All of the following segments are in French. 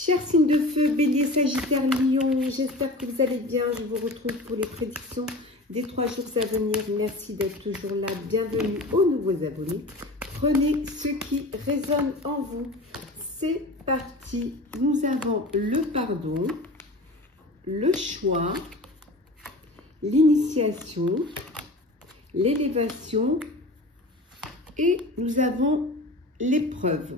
Chers signes de feu, Bélier, Sagittaire, Lion, j'espère que vous allez bien. Je vous retrouve pour les prédictions des 3 jours à venir. Merci d'être toujours là. Bienvenue aux nouveaux abonnés. Prenez ce qui résonne en vous. C'est parti. Nous avons le pardon, le choix, l'initiation, l'élévation et nous avons l'épreuve.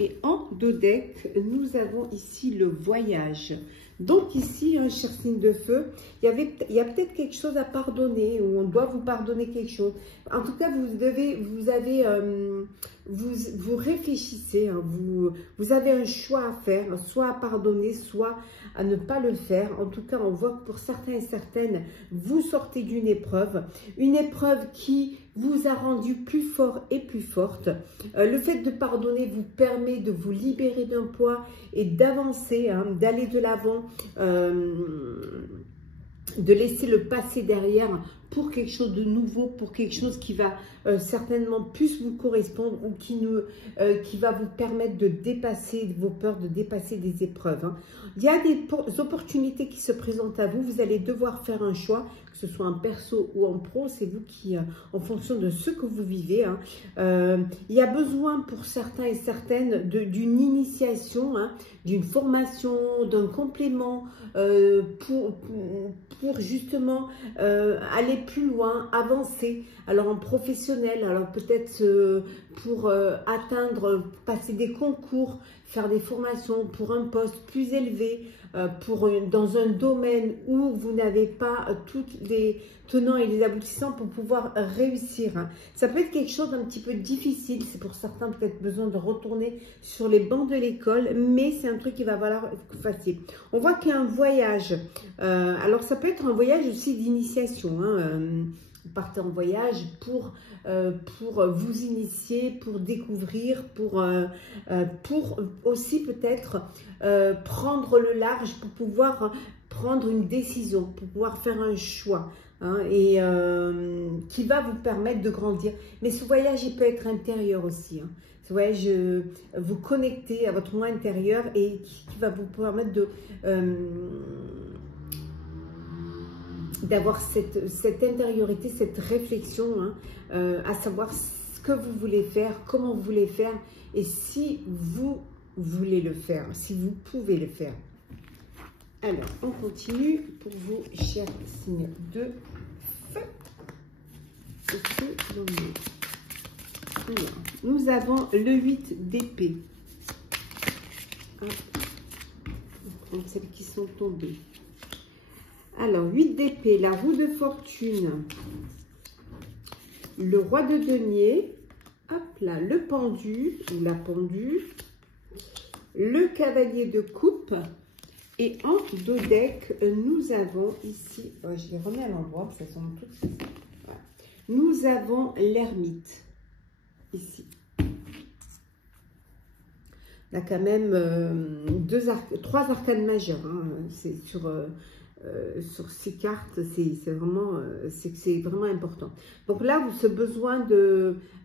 Et en dos deck, nous avons ici le voyage. Donc ici, un cher signe de feu, il y a peut-être quelque chose à pardonner, ou on doit vous pardonner quelque chose. En tout cas, vous réfléchissez, hein, vous avez un choix à faire, soit à pardonner, soit à ne pas le faire. En tout cas, on voit que pour certains et certaines, vous sortez d'une épreuve, une épreuve qui vous a rendu plus fort et plus forte. Le fait de pardonner vous permet de vous libérer d'un poids et d'avancer, hein, d'aller de l'avant, de laisser le passé derrière pour quelque chose de nouveau, pour quelque chose qui va certainement plus vous correspondre ou qui va vous permettre de dépasser vos peurs, de dépasser des épreuves. Hein. Il y a des opportunités qui se présentent à vous, vous allez devoir faire un choix, que ce soit en perso ou en pro, c'est vous qui, en fonction de ce que vous vivez, hein, il y a besoin pour certains et certaines d'une initiation, hein, d'une formation, d'un complément pour justement aller plus loin, avancer, alors en professionnel, alors peut-être pour atteindre, passer des concours, faire des formations pour un poste plus élevé, dans un domaine où vous n'avez pas toutes les tenants et les aboutissants pour pouvoir réussir. Ça peut être quelque chose d'un petit peu difficile, c'est pour certains peut-être besoin de retourner sur les bancs de l'école, mais c'est un truc qui va valoir facile. On voit qu'il y a un voyage, alors ça peut être un voyage aussi d'initiation, hein, vous partez en voyage pour vous initier, pour découvrir, pour aussi peut-être prendre le large, pour pouvoir prendre une décision, pour pouvoir faire un choix, hein, et qui va vous permettre de grandir. Mais ce voyage, il peut être intérieur aussi, hein. Ce voyage, vous connecter à votre moi intérieur et qui va vous permettre d'avoir cette intériorité, cette réflexion, hein, à savoir ce que vous voulez faire, comment vous voulez faire et si vous voulez le faire, si vous pouvez le faire. Alors, on continue pour vous, chers signes de feu. Alors, nous avons le 8 d'épée. Celles qui sont tombées. Alors, 8 d'épée, la roue de fortune, le roi de denier, hop là, le pendu ou la pendue, le cavalier de coupe et en dos deck, nous avons ici, je les remets à l'endroit, ça semble tout. Voilà. Nous avons l'ermite, ici. On a quand même 3 arcanes majeures, hein, c'est sur 6 cartes, c'est vraiment important. Donc là, ce besoin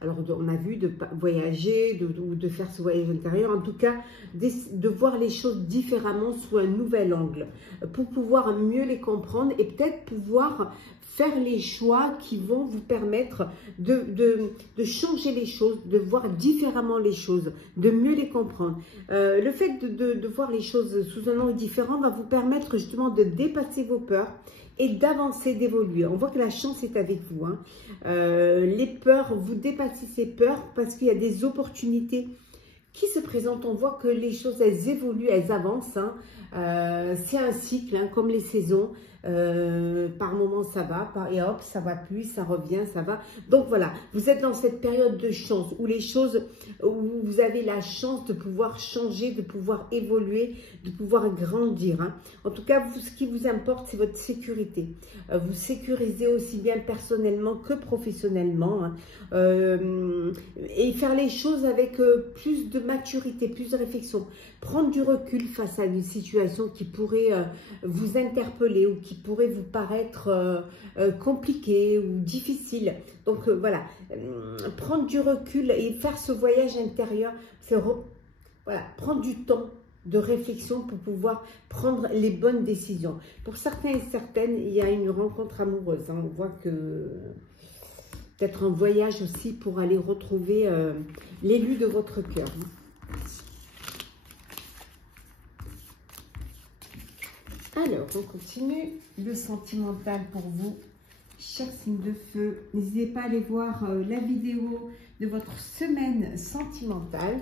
on a vu de voyager, de faire ce voyage intérieur, en tout cas, de voir les choses différemment sous un nouvel angle, pour pouvoir mieux les comprendre et peut-être pouvoir faire les choix qui vont vous permettre de changer les choses, de voir différemment les choses, de mieux les comprendre. Le fait de voir les choses sous un angle différent va vous permettre justement de dépasser vos peurs et d'avancer, d'évoluer. On voit que la chance est avec vous, hein. Les peurs, vous dépassez ces peurs parce qu'il y a des opportunités qui se présentent. On voit que les choses, elles évoluent, elles avancent, hein. C'est un cycle, hein, comme les saisons. Par moment ça va, et hop, ça va plus, ça revient, ça va. Donc voilà, vous êtes dans cette période de chance où où vous avez la chance de pouvoir changer, de pouvoir évoluer, de pouvoir grandir, hein. En tout cas, ce qui vous importe, c'est votre sécurité. Vous sécurisez aussi bien personnellement que professionnellement, hein. Et faire les choses avec plus de maturité, plus de réflexion. Prendre du recul face à une situation qui pourrait vous interpeller ou qui pourrait vous paraître compliquée ou difficile. Donc voilà, prendre du recul et faire ce voyage intérieur, c'est voilà, prendre du temps de réflexion pour pouvoir prendre les bonnes décisions. Pour certains et certaines, il y a une rencontre amoureuse. Hein. On voit que peut-être un voyage aussi pour aller retrouver l'élu de votre cœur. Alors, on continue. Le sentimental pour vous, chers signes de feu. N'hésitez pas à aller voir la vidéo de votre semaine sentimentale.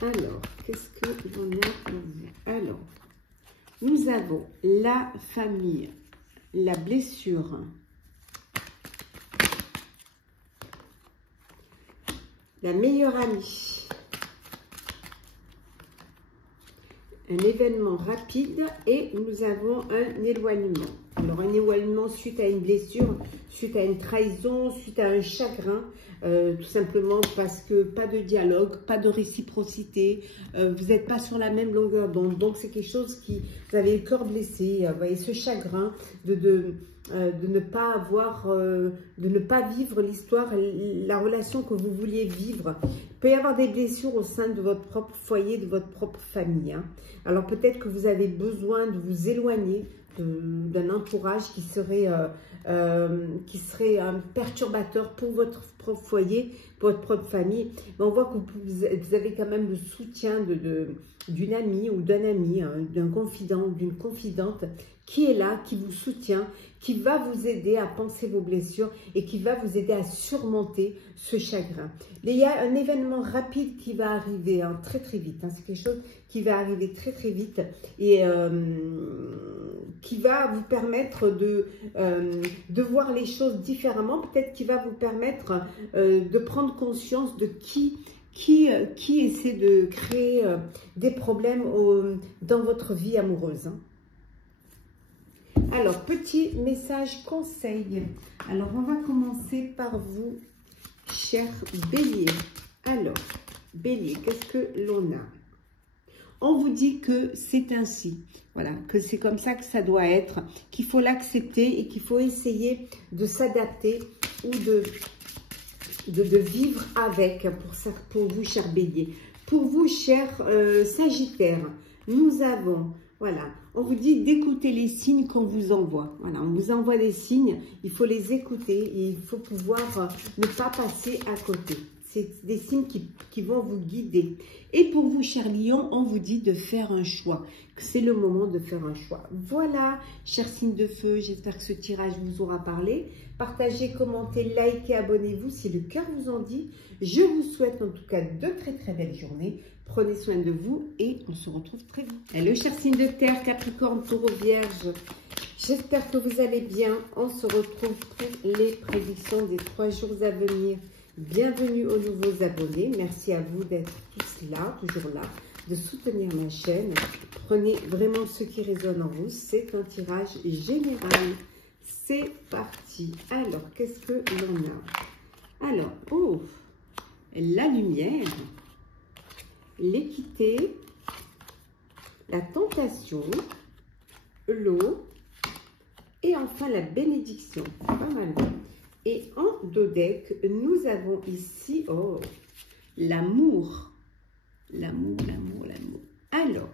Alors, qu'est-ce que l'on a pour vous? Alors, nous avons la famille, la blessure, la meilleure amie, un événement rapide et nous avons un éloignement. Alors, un éloignement suite à une blessure, suite à une trahison, suite à un chagrin, tout simplement parce que pas de dialogue, pas de réciprocité, vous n'êtes pas sur la même longueur d'onde. Donc, c'est quelque chose qui, vous avez le cœur blessé, vous voyez, ce chagrin de ne pas avoir, de ne pas vivre l'histoire, la relation que vous vouliez vivre. Il peut y avoir des blessures au sein de votre propre foyer, de votre propre famille. Hein. Alors, peut-être que vous avez besoin de vous éloigner d'un entourage qui serait un perturbateur pour votre propre foyer, pour votre propre famille. Mais on voit que vous avez quand même le soutien d'une amie ou d'un ami, hein, d'un confident, d'une confidente qui est là, qui vous soutient, qui va vous aider à penser vos blessures et qui va vous aider à surmonter ce chagrin. Il y a un événement rapide qui va arriver hein, très très vite. Hein. C'est quelque chose qui va arriver très très vite et qui va vous permettre de voir les choses différemment. Peut-être qui va vous permettre de prendre conscience de qui essaie de créer des problèmes dans votre vie amoureuse. Hein. Alors, petit message conseil. Alors, on va commencer par vous, cher Bélier. Alors, Bélier, qu'est-ce que l'on a? On vous dit que c'est ainsi. Voilà, que c'est comme ça que ça doit être, qu'il faut l'accepter et qu'il faut essayer de s'adapter ou de vivre avec pour vous, cher Bélier. Pour vous, cher Sagittaire, nous avons... Voilà, on vous dit d'écouter les signes qu'on vous envoie. Voilà, on vous envoie des signes, il faut les écouter et il faut pouvoir ne pas passer à côté. C'est des signes qui vont vous guider. Et pour vous, cher Lion, on vous dit de faire un choix, que c'est le moment de faire un choix. Voilà, chers signes de feu, j'espère que ce tirage vous aura parlé. Partagez, commentez, likez, abonnez-vous si le cœur vous en dit. Je vous souhaite en tout cas de très très belles journées. Prenez soin de vous et on se retrouve très vite. Hello, chers signes de terre, Capricorne, Taureau, Vierge. J'espère que vous allez bien. On se retrouve pour les prédictions des 3 jours à venir. Bienvenue aux nouveaux abonnés. Merci à vous d'être tous là, toujours là, de soutenir ma chaîne. Prenez vraiment ce qui résonne en vous. C'est un tirage général. C'est parti. Alors, qu'est-ce que l'on a? Alors, oh, la lumière, l'équité, la tentation, l'eau et enfin la bénédiction. Pas mal. Et en dodec, nous avons ici, oh, l'amour. L'amour, l'amour, l'amour. Alors,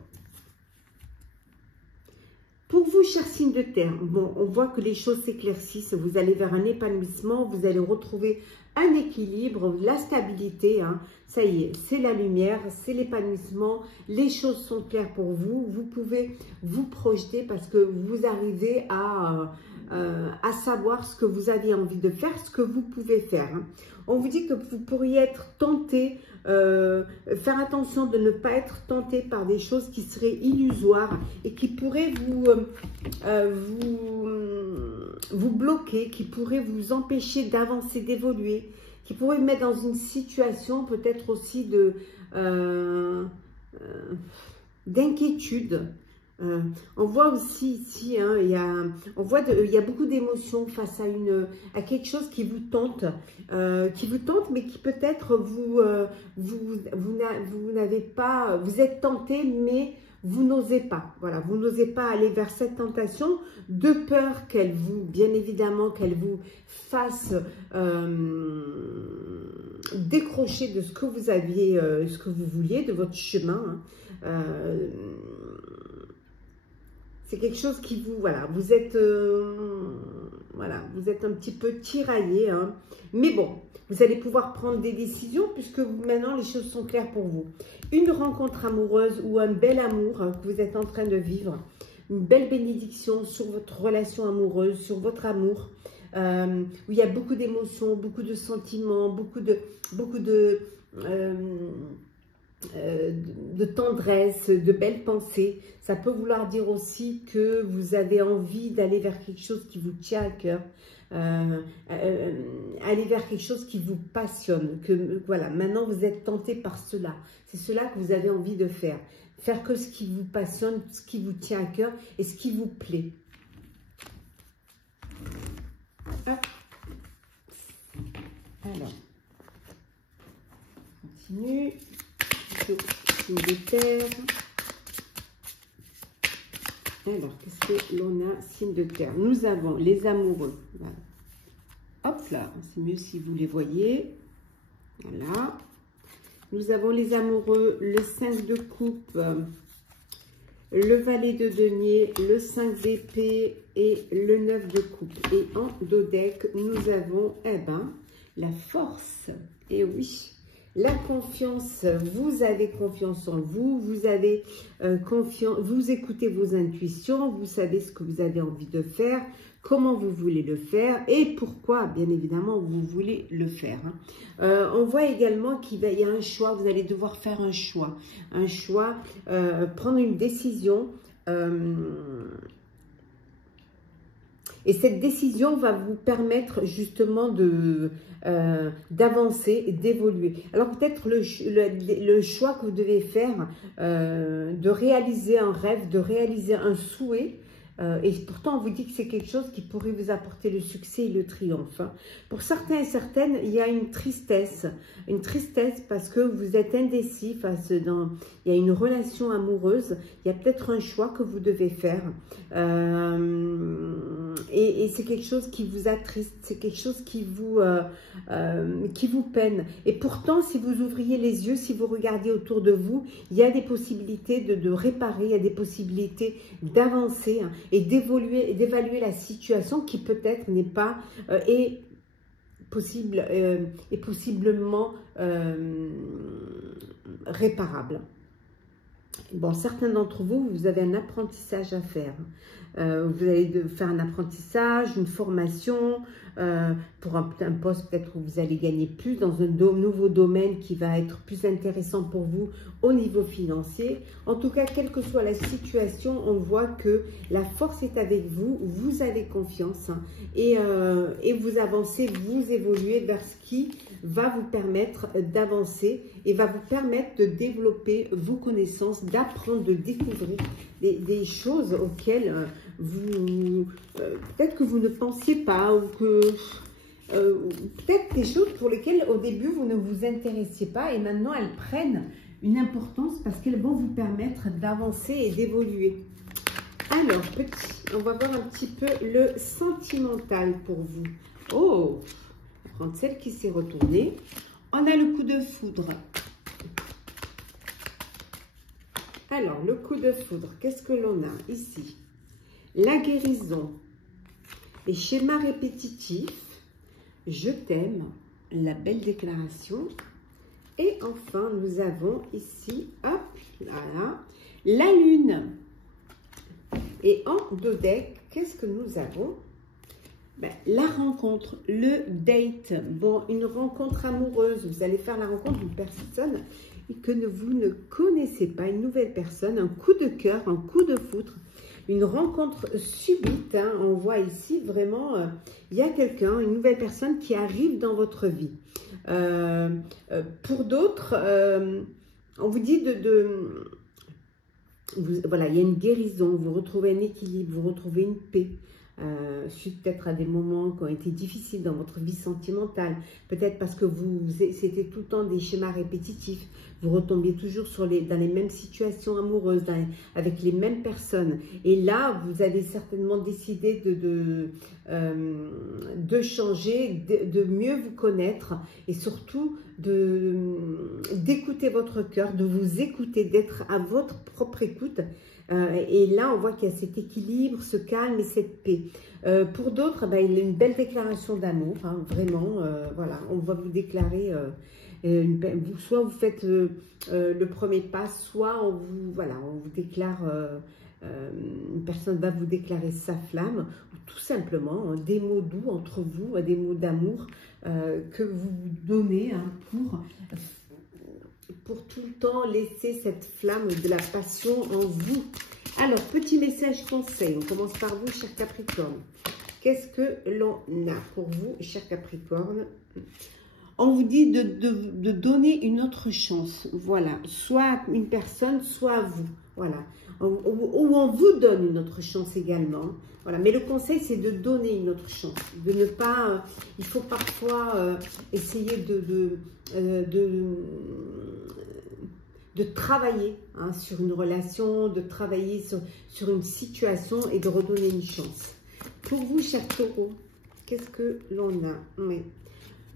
pour vous, chers signes de terre, bon, on voit que les choses s'éclaircissent. Vous allez vers un épanouissement, vous allez retrouver un équilibre, la stabilité. Hein. Ça y est, c'est la lumière, c'est l'épanouissement. Les choses sont claires pour vous. Vous pouvez vous projeter parce que vous arrivez à savoir ce que vous aviez envie de faire, ce que vous pouvez faire. Hein. On vous dit que vous pourriez être tenté, faire attention de ne pas être tenté par des choses qui seraient illusoires et qui pourraient vous bloquer, qui pourraient vous empêcher d'avancer, d'évoluer, qui pourraient vous mettre dans une situation peut-être aussi d'inquiétude. On voit aussi ici, hein, il y a beaucoup d'émotions face à quelque chose qui vous tente, mais qui peut-être vous n'avez pas, vous êtes tenté, mais vous n'osez pas. Voilà, vous n'osez pas aller vers cette tentation de peur qu'elle vous, bien évidemment, qu'elle vous fasse décrocher de ce que vous aviez, ce que vous vouliez, de votre chemin. C'est quelque chose qui vous, voilà, vous êtes un petit peu tiraillé, hein. Mais bon, vous allez pouvoir prendre des décisions puisque maintenant les choses sont claires pour vous. Une rencontre amoureuse ou un bel amour que vous êtes en train de vivre, une belle bénédiction sur votre relation amoureuse, sur votre amour, où il y a beaucoup d'émotions, beaucoup de sentiments, beaucoup de tendresse, de belles pensées. Ça peut vouloir dire aussi que vous avez envie d'aller vers quelque chose qui vous tient à cœur, aller vers quelque chose qui vous passionne, que voilà, maintenant vous êtes tenté par cela. C'est cela que vous avez envie de faire. Faire que ce qui vous passionne, ce qui vous tient à cœur et ce qui vous plaît. Hop. Alors, continue. Signe de terre. Alors, qu'est-ce que l'on a? Signe de terre. Nous avons les amoureux. Voilà. Hop là, c'est mieux si vous les voyez. Voilà. Nous avons les amoureux, le 5 de coupe, le valet de denier, le 5 d'épée et le 9 de coupe. Et en dos deck, nous avons, la force. Et oui, la confiance. Vous avez confiance en vous, vous avez confiance, vous écoutez vos intuitions, vous savez ce que vous avez envie de faire, comment vous voulez le faire et pourquoi, bien évidemment, vous voulez le faire. On voit également qu'il y a un choix, vous allez devoir faire un choix, prendre une décision. Et cette décision va vous permettre justement d'avancer et d'évoluer. Alors peut-être le choix que vous devez faire, de réaliser un rêve, de réaliser un souhait, et pourtant on vous dit que c'est quelque chose qui pourrait vous apporter le succès et le triomphe. Pour certains et certaines, il y a une tristesse parce que vous êtes indécis il y a une relation amoureuse, il y a peut-être un choix que vous devez faire, et c'est quelque chose qui vous attriste, c'est quelque chose qui vous peine. Et pourtant, si vous ouvriez les yeux, si vous regardez autour de vous, il y a des possibilités de réparer, il y a des possibilités d'avancer, hein, et d'évoluer et d'évaluer la situation qui peut-être n'est pas possiblement réparable. Bon, certains d'entre vous, vous avez un apprentissage à faire. Vous allez faire un apprentissage, une formation pour un poste peut-être où vous allez gagner plus dans un nouveau domaine qui va être plus intéressant pour vous au niveau financier. En tout cas, quelle que soit la situation, on voit que la force est avec vous, vous avez confiance, hein, et vous avancez, vous évoluez vers ce qui va vous permettre d'avancer et va vous permettre de développer vos connaissances, d'apprendre, de découvrir des choses auxquelles peut-être que vous ne pensiez pas, ou que peut-être des choses pour lesquelles au début vous ne vous intéressiez pas et maintenant elles prennent une importance parce qu'elles vont vous permettre d'avancer et d'évoluer. Alors, on va voir un petit peu le sentimental pour vous. Oh, on va prendre celle qui s'est retournée. On a le coup de foudre. Alors, le coup de foudre, qu'est-ce que l'on a ici? La guérison, les schémas répétitifs, je t'aime, la belle déclaration. Et enfin, nous avons ici, hop, voilà, la lune. Et en dos deck, qu'est-ce que nous avons? La rencontre, le date. Bon, une rencontre amoureuse. Vous allez faire la rencontre d'une personne que vous ne connaissez pas, une nouvelle personne, un coup de cœur, un coup de foudre. Une rencontre subite, hein, on voit ici vraiment, il y a quelqu'un, une nouvelle personne qui arrive dans votre vie. Pour d'autres, on vous dit voilà, il y a une guérison, vous retrouvez un équilibre, vous retrouvez une paix. Suite peut-être à des moments qui ont été difficiles dans votre vie sentimentale, peut-être parce que c'était tout le temps des schémas répétitifs, vous retombiez toujours dans les mêmes situations amoureuses, avec les mêmes personnes. Et là, vous avez certainement décidé de changer, de mieux vous connaître et surtout d'écouter votre cœur, de vous écouter, d'être à votre propre écoute. Et là, on voit qu'il y a cet équilibre, ce calme et cette paix. Pour d'autres, ben, il y a une belle déclaration d'amour, hein, vraiment. Voilà, on va vous déclarer, soit vous faites le premier pas, soit on vous déclare, une personne va vous déclarer sa flamme, ou tout simplement hein, des mots doux entre vous, des mots d'amour que vous donnez hein, pour tout le temps laisser cette flamme de la passion en vous. Alors, petit message conseil, on commence par vous, cher Capricorne. Qu'est-ce que l'on a pour vous, cher Capricorne? On vous dit de donner une autre chance, voilà, soit à une personne, soit à vous, voilà. Ou on vous donne une autre chance également, voilà. Mais le conseil, c'est de donner une autre chance, de ne pas, il faut parfois essayer de travailler hein, sur une relation, de travailler sur une situation et de redonner une chance. Pour vous, cher Taureau, qu'est-ce que l'on a? Oui.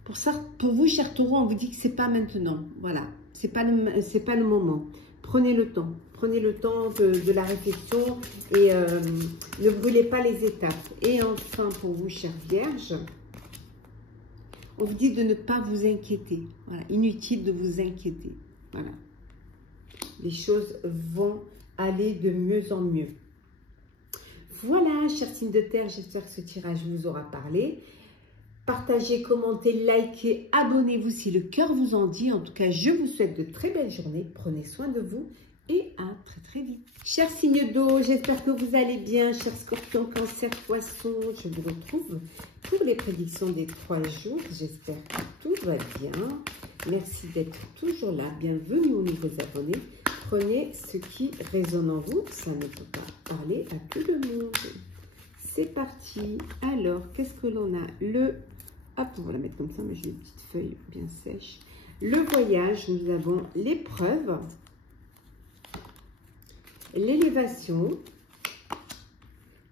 Pour vous, cher Taureau, on vous dit que c'est pas maintenant. Voilà, c'est pas le moment. Prenez le temps de la réflexion et ne brûlez pas les étapes. Et enfin, pour vous, cher Vierge, on vous dit de ne pas vous inquiéter. Voilà, inutile de vous inquiéter. Voilà. Les choses vont aller de mieux en mieux. Voilà, chers signes de terre, j'espère que ce tirage vous aura parlé. Partagez, commentez, likez, abonnez-vous si le cœur vous en dit. En tout cas, je vous souhaite de très belles journées. Prenez soin de vous et à très très vite. Chers signes d'eau, j'espère que vous allez bien. Chers scorpions, cancer, poisson, je vous retrouve pour les prédictions des 3 jours. J'espère que tout va bien. Merci d'être toujours là. Bienvenue aux nouveaux abonnés. Prenez ce qui résonne en vous. Ça ne peut pas parler à tout le monde. C'est parti. Alors, qu'est-ce que l'on a? Hop, on va la mettre comme ça, mais j'ai une petite feuille bien sèche. Le voyage, nous avons l'épreuve, l'élévation,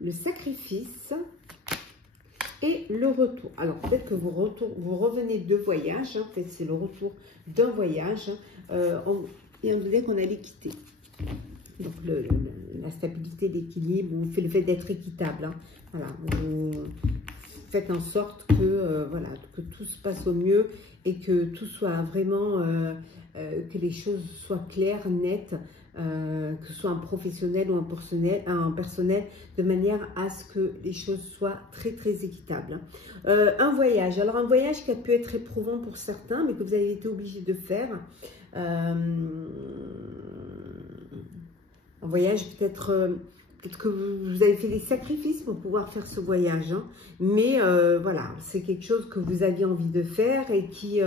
le sacrifice et le retour. Alors, peut-être que vous revenez de voyage, hein, peut-être c'est le retour d'un voyage, et on disait qu'on allait quitter. Donc, la stabilité, l'équilibre, vous fait le fait d'être équitable. Hein. Voilà, vous faites en sorte que, voilà, que tout se passe au mieux et que tout soit vraiment, que les choses soient claires, nettes, que ce soit un professionnel ou un personnel, de manière à ce que les choses soient très, très équitables. Un voyage. Alors, un voyage qui a pu être éprouvant pour certains, mais que vous avez été obligé de faire. Un voyage peut-être que vous avez fait des sacrifices pour pouvoir faire ce voyage, hein. Mais voilà, c'est quelque chose que vous aviez envie de faire et qui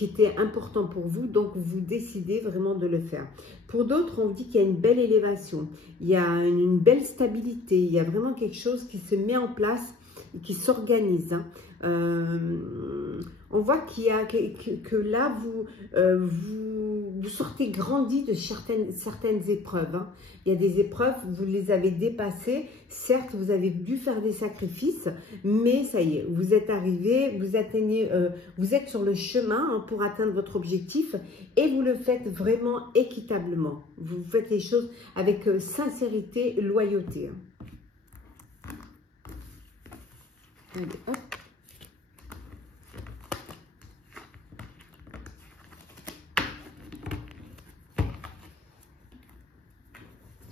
était important pour vous, donc vous décidez vraiment de le faire. Pour d'autres, on dit qu'il y a une belle élévation, il y a une belle stabilité, il y a vraiment quelque chose qui se met en place, qui s'organise, hein. On voit qu'il y a que là vous sortez grandi de certaines épreuves, hein. Il y a des épreuves, vous les avez dépassées, certes vous avez dû faire des sacrifices, mais ça y est, vous êtes arrivé, vous atteignez, vous êtes sur le chemin hein, pour atteindre votre objectif et vous le faites vraiment équitablement. Vous faites les choses avec sincérité, loyauté, hein. Allez, hop.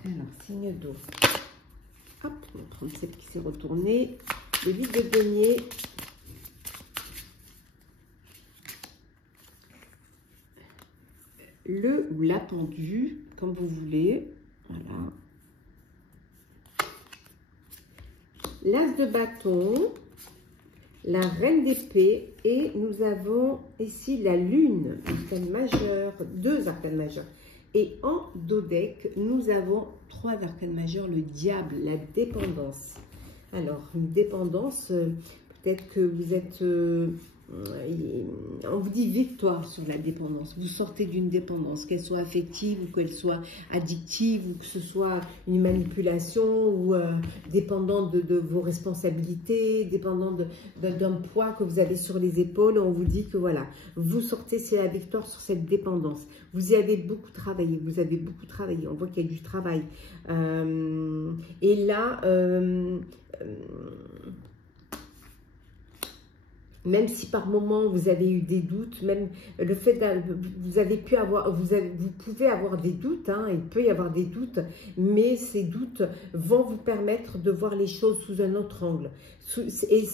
Alors, signe d'eau. Hop, le 37 qui s'est retourné. Le vide de denier. Le ou l'attendu, comme vous voulez. Voilà. L'as de bâton. La reine d'épée. Et nous avons ici la lune, arcane majeure, 2 arcanes majeures. Et en dos deck, nous avons 3 arcanes majeures, le diable, la dépendance. Alors, une dépendance, peut-être que vous êtes on vous dit victoire sur la dépendance. Vous sortez d'une dépendance, qu'elle soit affective ou qu'elle soit addictive ou que ce soit une manipulation ou dépendant de vos responsabilités, dépendant d'un poids que vous avez sur les épaules. On vous dit que voilà, vous sortez, c'est la victoire sur cette dépendance. Vous y avez beaucoup travaillé, vous avez beaucoup travaillé. On voit qu'il y a du travail. Et là, même si par moment vous avez eu des doutes, même le fait vous avez pu avoir, vous pouvez avoir des doutes, hein, il peut y avoir des doutes, mais ces doutes vont vous permettre de voir les choses sous un autre angle. Et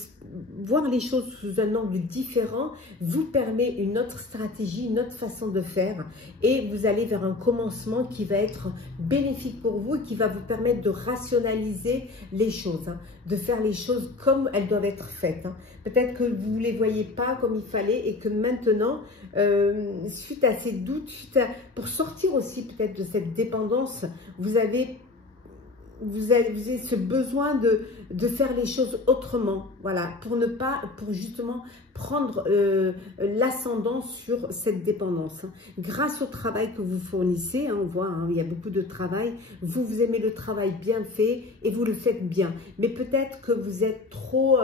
voir les choses sous un angle différent vous permet une autre stratégie, une autre façon de faire, et vous allez vers un commencement qui va être bénéfique pour vous et qui va vous permettre de rationaliser les choses, hein, de faire les choses comme elles doivent être faites. Hein. Peut-être que vous ne les voyez pas comme il fallait et que maintenant, suite à ces doutes, pour sortir aussi peut-être de cette dépendance, vous avez ce besoin de faire les choses autrement, voilà, pour justement prendre l'ascendant sur cette dépendance. Grâce au travail que vous fournissez, hein, on voit, hein, il y a beaucoup de travail, vous aimez le travail bien fait et vous le faites bien. Mais peut-être que vous êtes trop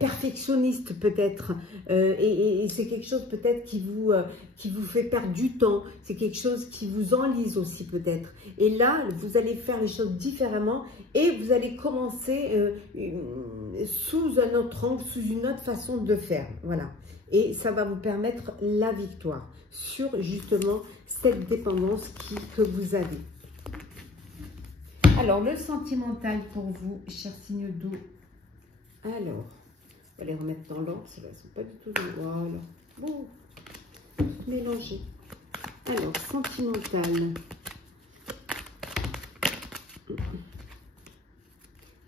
perfectionniste peut-être, et c'est quelque chose peut-être qui vous fait perdre du temps, c'est quelque chose qui vous enlise aussi peut-être. Et là, vous allez faire les choses différemment et vous allez commencer sous un autre angle, sous une autre façon de faire, voilà. Et ça va vous permettre la victoire sur justement cette dépendance que vous avez. Alors, le sentimental pour vous, chers signes d'eau. Alors, on va les remettre dans l'ordre, celles-là ne sont pas du tout dans l'ordre. Voilà. Bon, mélanger. Alors, sentimental.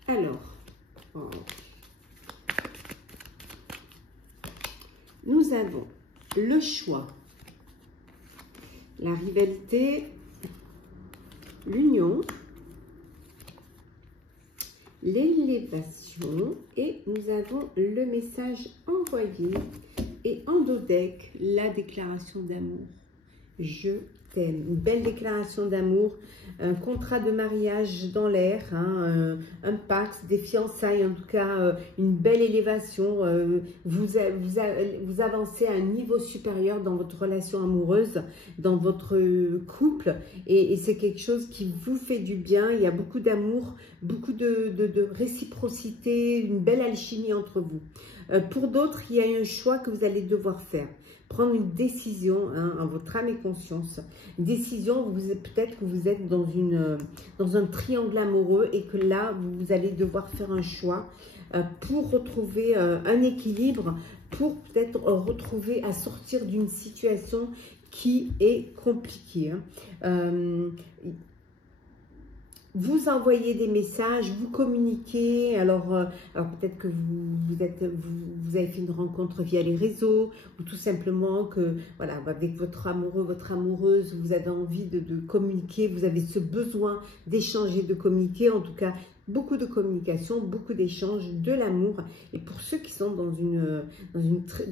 Alors, oh. Nous avons le choix, la rivalité, l'union, l'élévation, et nous avons le message envoyé, et en dos deck, la déclaration d'amour. Je t'aime. Une belle déclaration d'amour, un contrat de mariage dans l'air, hein, un pacte, des fiançailles, en tout cas une belle élévation. Vous avancez à un niveau supérieur dans votre relation amoureuse, dans votre couple, et c'est quelque chose qui vous fait du bien. Il y a beaucoup d'amour, beaucoup de réciprocité, une belle alchimie entre vous. Pour d'autres, il y a un choix que vous allez devoir faire. Prendre une décision, hein, en votre âme et conscience. Une décision, peut-être que vous êtes dans un triangle amoureux et que là, vous allez devoir faire un choix pour retrouver un équilibre, pour peut-être retrouver à sortir d'une situation qui est compliquée. Hein. Vous envoyez des messages, vous communiquez, alors peut-être que vous avez fait une rencontre via les réseaux, ou tout simplement que, voilà, avec votre amoureux, votre amoureuse, vous avez envie de communiquer, vous avez ce besoin d'échanger, de communiquer, en tout cas, beaucoup de communication, beaucoup d'échanges, de l'amour. Et pour ceux qui sont dans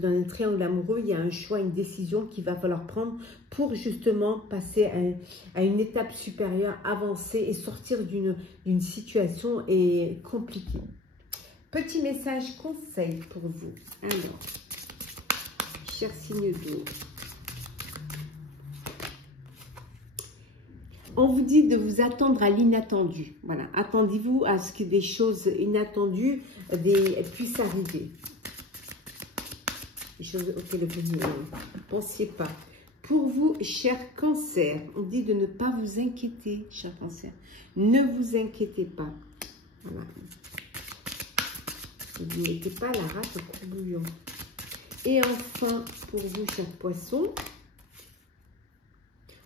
un triangle amoureux, il y a un choix, une décision qu'il va falloir prendre pour justement passer à une étape supérieure, avancer et sortir d'une situation compliquée. Petit message conseil pour vous. Alors, chers signes d'eau, on vous dit de vous attendre à l'inattendu. Voilà, attendez-vous à ce que des choses inattendues puissent arriver. Des choses auxquelles vous ne pensiez pas. Pour vous, cher cancer, on dit de ne pas vous inquiéter, cher cancer. Ne vous inquiétez pas. Voilà. Vous ne mettez pas la rate au courbouillon. Et enfin, pour vous, cher poisson,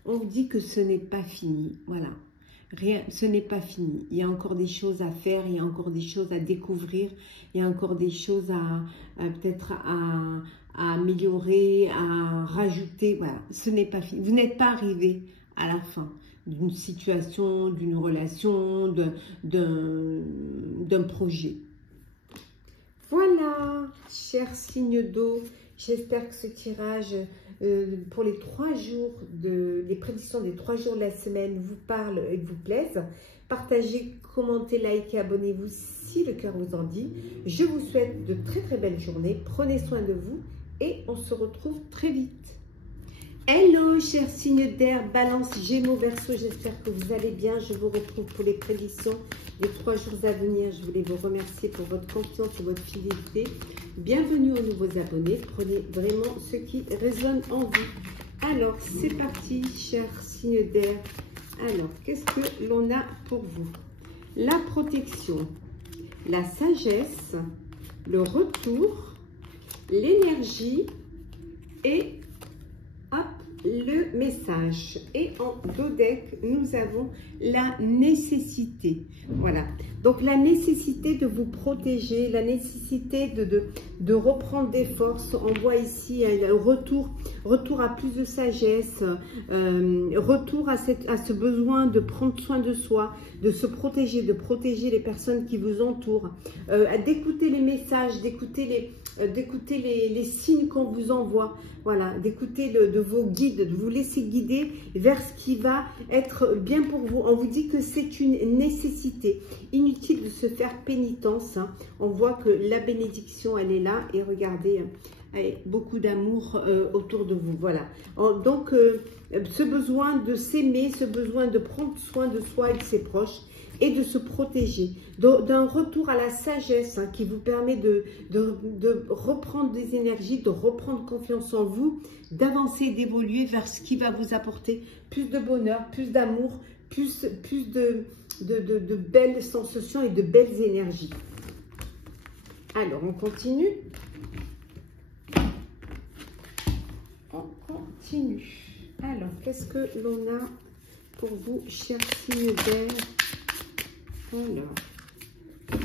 on vous dit que ce n'est pas fini. Voilà. Rien, ce n'est pas fini. Il y a encore des choses à faire, il y a encore des choses à découvrir, il y a encore des choses peut-être à améliorer, à rajouter. Voilà, ce n'est pas fini. Vous n'êtes pas arrivé à la fin d'une situation, d'une relation, d'un projet. Voilà, chers signes d'eau, j'espère que ce tirage pour les 3 jours, les prédictions des 3 jours de la semaine vous parle et vous plaise. Partagez, commentez, likez, abonnez-vous si le cœur vous en dit. Je vous souhaite de très très belles journées, prenez soin de vous et on se retrouve très vite. Hello, chers signes d'air, Balance, Gémeaux, Verseau, j'espère que vous allez bien. Je vous retrouve pour les prédictions des 3 jours à venir. Je voulais vous remercier pour votre confiance et votre fidélité. Bienvenue aux nouveaux abonnés. Prenez vraiment ce qui résonne en vous. Alors, c'est parti, chers signes d'air. Alors, qu'est-ce que l'on a pour vous? La protection, la sagesse, le retour, l'énergie et hop, le message. Et en dodec, nous avons la nécessité. Voilà. Donc, la nécessité de vous protéger, la nécessité de reprendre des forces. On voit ici un retour à plus de sagesse, retour à ce besoin de prendre soin de soi, de se protéger, de protéger les personnes qui vous entourent, d'écouter les messages, d'écouter les signes qu'on vous envoie, voilà, d'écouter de vos guides, de vous laisser guider vers ce qui va être bien pour vous. On vous dit que c'est une nécessité, inutile de se faire pénitence, hein. On voit que la bénédiction, elle est là et regardez, beaucoup d'amour autour de vous, voilà. Donc, ce besoin de s'aimer, ce besoin de prendre soin de soi et de ses proches, et de se protéger, d'un retour à la sagesse, hein, qui vous permet de reprendre des énergies, de reprendre confiance en vous, d'avancer, d'évoluer vers ce qui va vous apporter plus de bonheur, plus d'amour, plus de belles sensations et de belles énergies. Alors, on continue. On continue. Alors, qu'est-ce que l'on a pour vous, chers signes d'air? Alors,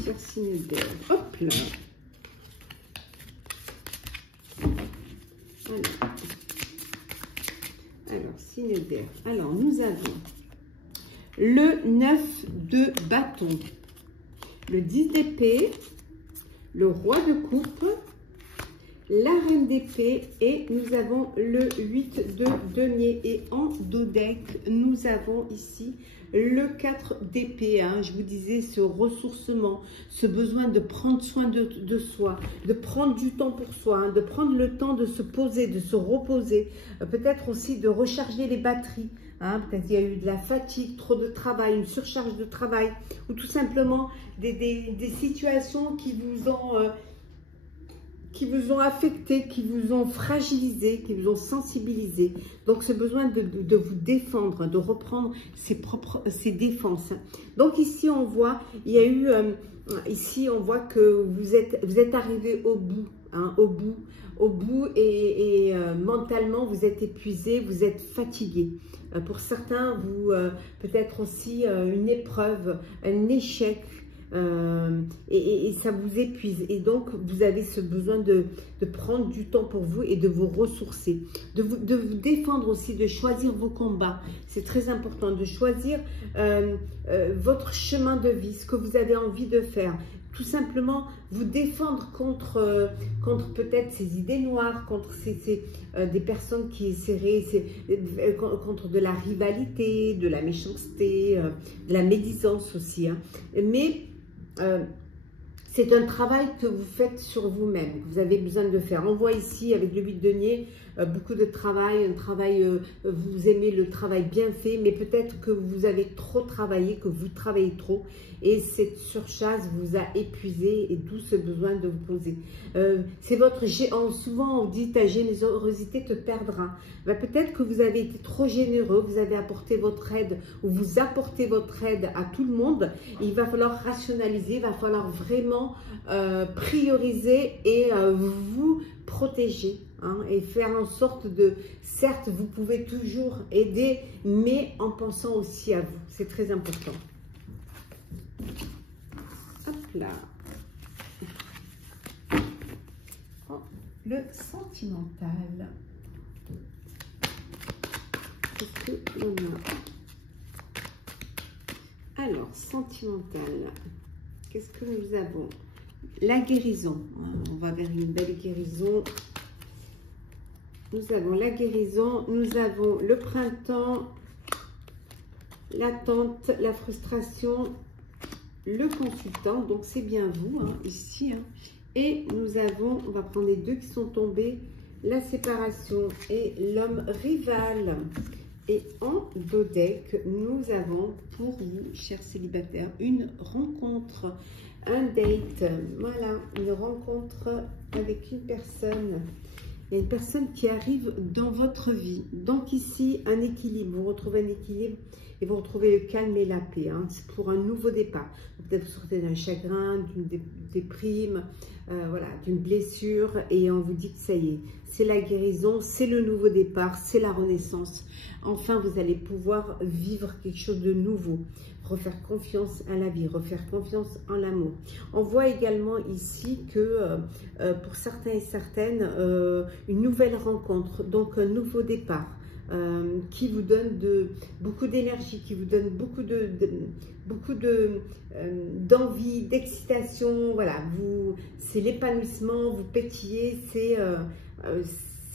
chers signes d'air, hop là. Alors, signes d'air. Alors, nous avons le 9 de bâton, le 10 d'épée, le roi de coupe, la reine d'épée et nous avons le 8 de denier. Et en dodec, nous avons ici le 4 d'épée, hein. Je vous disais, ce ressourcement, ce besoin de prendre soin de soi, de prendre du temps pour soi, hein, de prendre le temps de se poser, de se reposer, peut-être aussi de recharger les batteries. Hein, peut-être qu'il y a eu de la fatigue, trop de travail, une surcharge de travail, ou tout simplement des situations qui vous ont affecté, qui vous ont fragilisé, qui vous ont sensibilisé. Donc, ce besoin de vous défendre, de reprendre ses défenses. Donc, ici, on voit, il y a eu, ici, on voit que vous êtes arrivé au bout, hein, au bout et mentalement, vous êtes épuisé, vous êtes fatigué. Pour certains, vous, peut-être aussi une épreuve, un échec, et ça vous épuise et donc vous avez ce besoin de prendre du temps pour vous et de vous ressourcer, de vous défendre aussi, de choisir vos combats. C'est très important de choisir votre chemin de vie, ce que vous avez envie de faire. Tout simplement vous défendre contre peut-être ces idées noires, contre des personnes qui essaieraient, contre de la rivalité, de la méchanceté, de la médisance aussi, hein. Mais c'est un travail que vous faites sur vous-même, que vous avez besoin de faire. On voit ici avec le 8 de denier beaucoup de travail, vous aimez le travail bien fait, mais peut-être que vous avez trop travaillé, que vous travaillez trop et cette surcharge vous a épuisé et d'où ce besoin de vous poser. C'est souvent on dit ta générosité te perdra. Peut-être que vous avez été trop généreux, vous avez apporté votre aide ou vous apportez votre aide à tout le monde. Il va falloir rationaliser, il va falloir vraiment prioriser et vous protéger, hein, et faire en sorte certes vous pouvez toujours aider, mais en pensant aussi à vous, c'est très important. Hop là. Oh, le sentimental. Qu'est-ce que l'on a? Alors, sentimental. Qu'est-ce que nous avons? la guérison. On va vers une belle guérison. Nous avons la guérison, nous avons le printemps, l'attente, la frustration, le consultant, donc c'est bien vous, hein, ici. Hein. Et nous avons, on va prendre les deux qui sont tombés, la séparation et l'homme rival. Et en dos deck, nous avons pour vous, chers célibataires, une rencontre, un date. Voilà, une rencontre avec une personne. Il y a une personne qui arrive dans votre vie. Donc ici, un équilibre. Vous retrouvez un équilibre et vous retrouvez le calme et la paix. Hein. C'est pour un nouveau départ. Peut-être vous sortez d'un chagrin, d'une déprime, voilà, d'une blessure. Et on vous dit que ça y est, c'est la guérison, c'est le nouveau départ, c'est la renaissance. Enfin, vous allez pouvoir vivre quelque chose de nouveau. Refaire confiance à la vie, refaire confiance en l'amour. On voit également ici que pour certains et certaines, une nouvelle rencontre, donc un nouveau départ qui vous donne beaucoup d'énergie, qui vous donne beaucoup d'envie, d'excitation. Voilà, c'est l'épanouissement, vous pétillez, c'est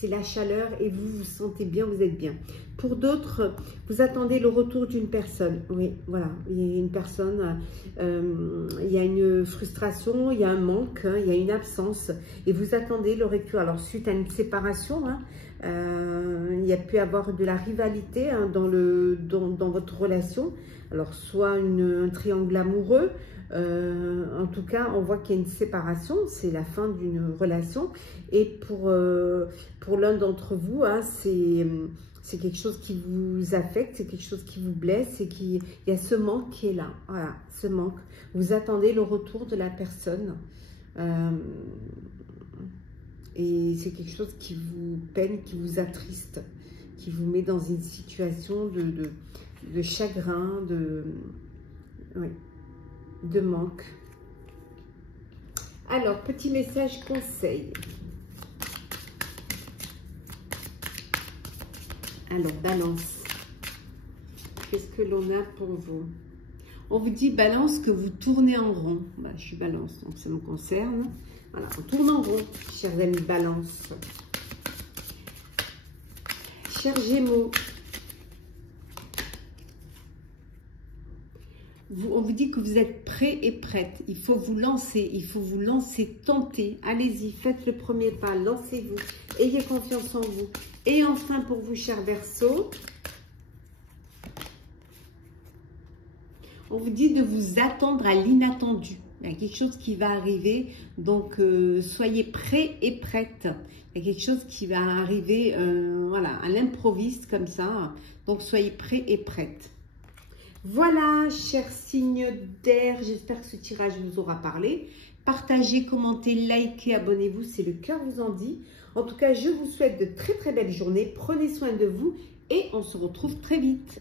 la chaleur et vous vous sentez bien, vous êtes bien. Pour d'autres, vous attendez le retour d'une personne. Oui, voilà, il y a une personne, il y a une frustration, il y a un manque, hein, il y a une absence et vous attendez le retour. Alors, suite à une séparation, hein, il y a pu avoir de la rivalité hein, dans votre relation. Alors, soit un triangle amoureux, en tout cas, on voit qu'il y a une séparation, c'est la fin d'une relation. Et pour l'un d'entre vous, hein, c'est quelque chose qui vous affecte, c'est quelque chose qui vous blesse et il y a ce manque qui est là. Voilà, ce manque. Vous attendez le retour de la personne. Et c'est quelque chose qui vous peine, qui vous attriste, qui vous met dans une situation de chagrin, de manque. Alors, petit message conseil. Alors, balance. Qu'est-ce que l'on a pour vous? On vous dit, balance, que vous tournez en rond. Bah, je suis balance, donc ça me concerne. Voilà, on tourne en rond, chers amis balance. Chers Gémeaux, on vous dit que vous êtes prêts et prêtes. Il faut vous lancer, tenter. Allez-y, faites le premier pas, lancez-vous. Ayez confiance en vous. Et enfin, pour vous, chers Verseaux, on vous dit de vous attendre à l'inattendu. Il y a quelque chose qui va arriver, donc soyez prêts et prêtes. Il y a quelque chose qui va arriver voilà, à l'improviste comme ça. Donc soyez prêts et prêtes. Voilà, chers signes d'air, j'espère que ce tirage vous aura parlé. Partagez, commentez, likez, abonnez-vous, c'est le cœur vous en dit. En tout cas, je vous souhaite de très très belles journées. Prenez soin de vous et on se retrouve très vite.